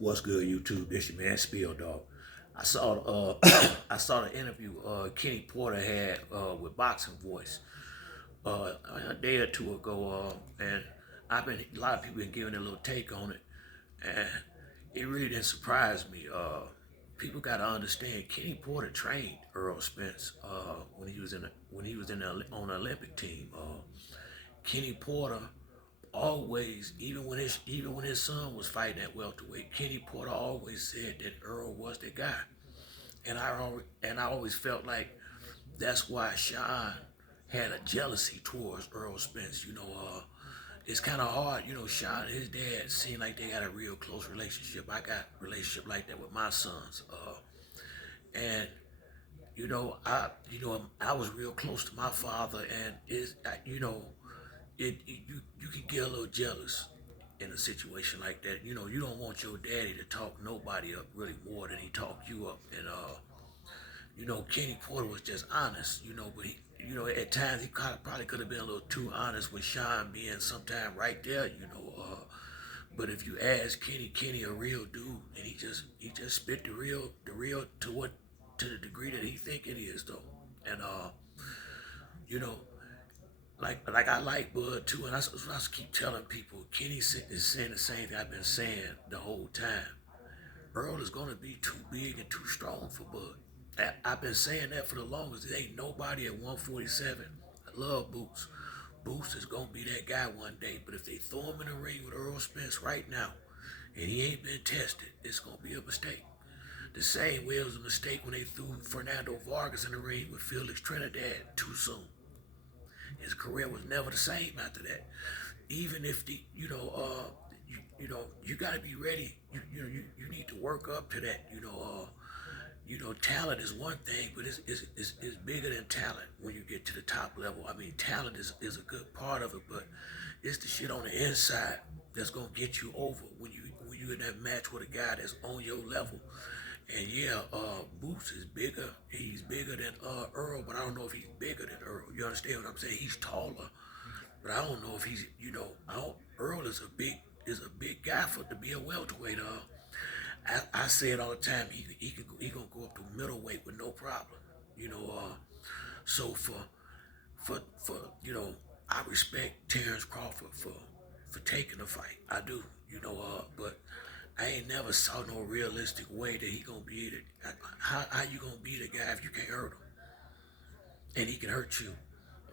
What's good, YouTube? This your man Spill Dog. I saw I saw the interview Kenny Porter had with Boxing Voice a day or two ago, and I've been a lot of people been giving a little take on it, and it really didn't surprise me. People got to understand Kenny Porter trained Errol Spence when he was on the Olympic team. Kenny Porter always, even when his son was fighting at welterweight, Kenny Porter always said that Earl was the guy, and I always felt like that's why Shawn had a jealousy towards Earl Spence. It's kind of hard. Shawn and his dad seem like they got a real close relationship. I got a relationship like that with my sons, and I was real close to my father, and you can get a little jealous in a situation like that. You don't want your daddy to talk nobody up really more than he talk you up. And Kenny Porter was just honest. But at times he probably could have been a little too honest with Shawn being sometime right there. But if you ask Kenny a real dude, and he just spit the real to the degree that he think it is though. And you know, like I like Bud too, and I keep telling people. Kenny is saying the same thing I've been saying the whole time. Earl is gonna be too big and too strong for Bud. I've been saying that for the longest. There ain't nobody at 147. I love Boots. Boots is gonna be that guy one day. But if they throw him in the ring with Errol Spence right now, and he ain't been tested, it's gonna be a mistake. The same way it was a mistake when they threw Fernando Vargas in the ring with Felix Trinidad too soon. His career was never the same after that. Even if you got to be ready. You need to work up to that. Talent is one thing, but it's bigger than talent when you get to the top level. I mean, talent is a good part of it, but it's the shit on the inside that's gonna get you over when you in that match with a guy that's on your level. And yeah, Boots is bigger. He's bigger than Earl, but I don't know if he's bigger than Earl. You understand what I'm saying? He's taller, but I don't know if he's. Earl is a big guy for to be a welterweight. I say it all the time. He gonna go up to middleweight with no problem. So I respect Terrence Crawford for taking the fight. I do. But I ain't never saw no realistic way that he gonna be it. How you gonna be the guy if you can't hurt him? And he can hurt you.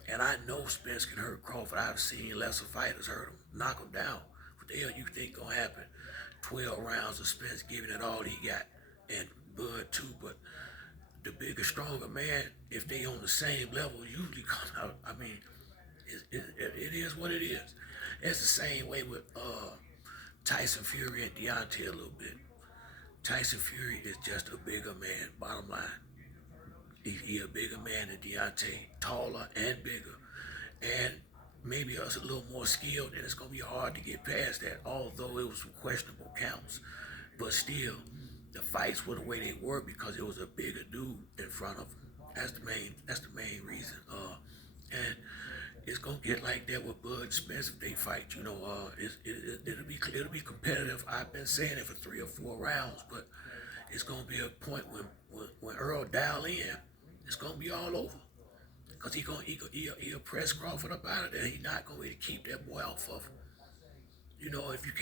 And I know Spence can hurt Crawford. I've seen lesser fighters hurt him, knock him down. What the hell you think gonna happen? 12 rounds of Spence giving it all he got, and Bud too. But the bigger, stronger man, if they on the same level, usually come out. I mean, it is what it is. It's the same way with Tyson Fury and Deontay a little bit. Tyson Fury is just a bigger man, bottom line. He a bigger man than Deontay, taller and bigger. And maybe us a little more skilled, and it's going to be hard to get past that, although it was some questionable counts. But still, the fights were the way they were because it was a bigger dude in front of him. That's the main reason. And it's gonna get like that with Bud Spence if they fight. It'll be competitive. I've been saying it for 3 or 4 rounds, but it's gonna be a point when Earl dial in, it's gonna be all over. Cause he'll press Crawford up out of there. He's not gonna be able to keep that boy off of him. If you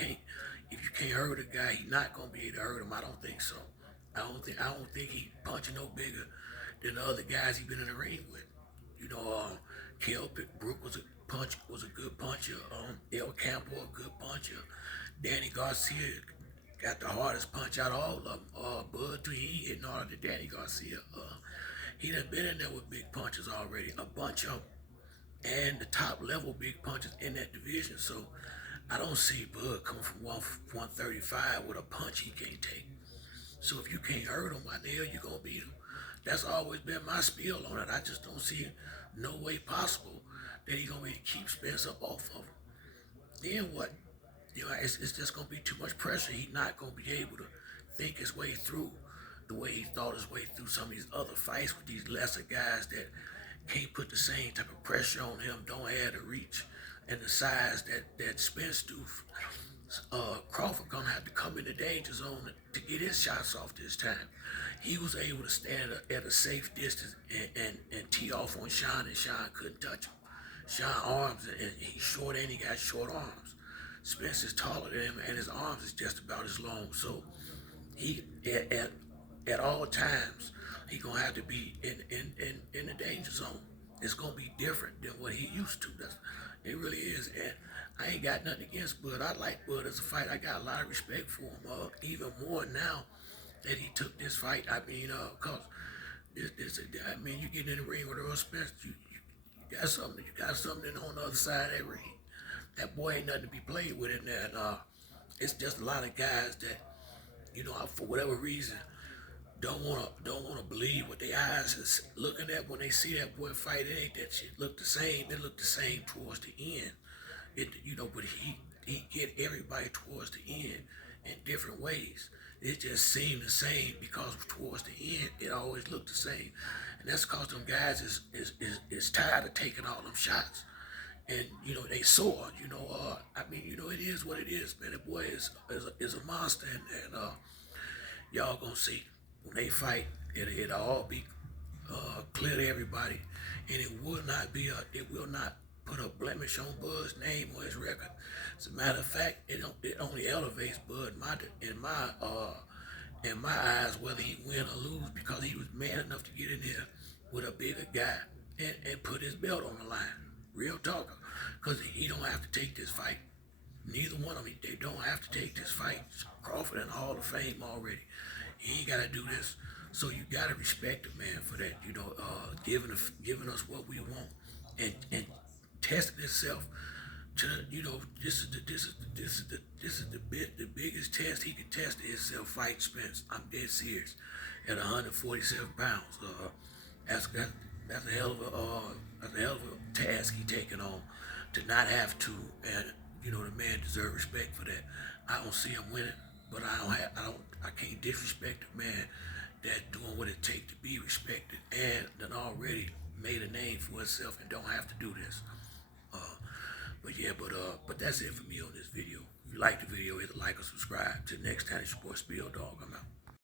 can't hurt a guy, he's not gonna be able to hurt him. I don't think so. I don't think he punching no bigger than the other guys he been in the ring with. Kell Brook was a good puncher. El Campo a good puncher. Danny Garcia got the hardest punch out of all of them. Bud too, he ain't hitting harder than Danny Garcia. He done been in there with big punches already, a bunch of them, and the top level big punches in that division. So I don't see Bud coming from 135 with a punch he can't take. So if you can't hurt him, why the hell you gonna beat him? That's always been my spiel on it. I just don't see no way possible that he gonna be able to keep Spence up off of him. Then what? It's just gonna be too much pressure. He's not gonna be able to think his way through the way he thought his way through some of these other fights with these lesser guys that can't put the same type of pressure on him, don't have the reach and the size that Spence do. Crawford gonna have to come in the danger zone to get his shots off this time. He was able to stand at a safe distance and tee off on Shawn, and Shawn couldn't touch him. Shawn arms, and he's short, and he got short arms. Spence is taller than him, and his arms is just about as long. So he at all times he gonna have to be in the danger zone. It's gonna be different than what he used to. It really is. And I ain't got nothing against Bud. I like Bud as a fight. I got a lot of respect for him. Even more now that he took this fight. I mean, cause I mean, you get in the ring with Errol Spence, you got something. You got something on the other side of that ring. That boy ain't nothing to be played with in there. And it's just a lot of guys that, for whatever reason, don't wanna believe what their eyes is looking at when they see that boy fight. It ain't that shit look the same. It look the same towards the end. But he get everybody towards the end in different ways. It just seemed the same because towards the end it always looked the same, and that's because them guys is tired of taking all them shots, and they sore. I mean, it is what it is, man. The boy is a monster, and y'all gonna see when they fight, it'll all be clear to everybody, and it will not put a blemish on Bud's name or his record. As a matter of fact, it only elevates Bud in my eyes, whether he win or lose, because he was man enough to get in there with a bigger guy and put his belt on the line. Real talker, because he don't have to take this fight. Neither one of them, they don't have to take this fight. Crawford in the Hall of Fame already. He ain't got to do this. So you got to respect the man for that, giving us what we want and testing itself to, the biggest test he can test himself fight Spence. I'm dead serious. At 147 pounds. That's a hell of a task he taking on to not have to, and the man deserves respect for that. I don't see him winning, but I can't disrespect a man that doing what it takes to be respected and that already made a name for himself and don't have to do this. But that's it for me on this video. If you like the video, hit like or subscribe. Till next time, it's your boy Spill Dog. I'm out.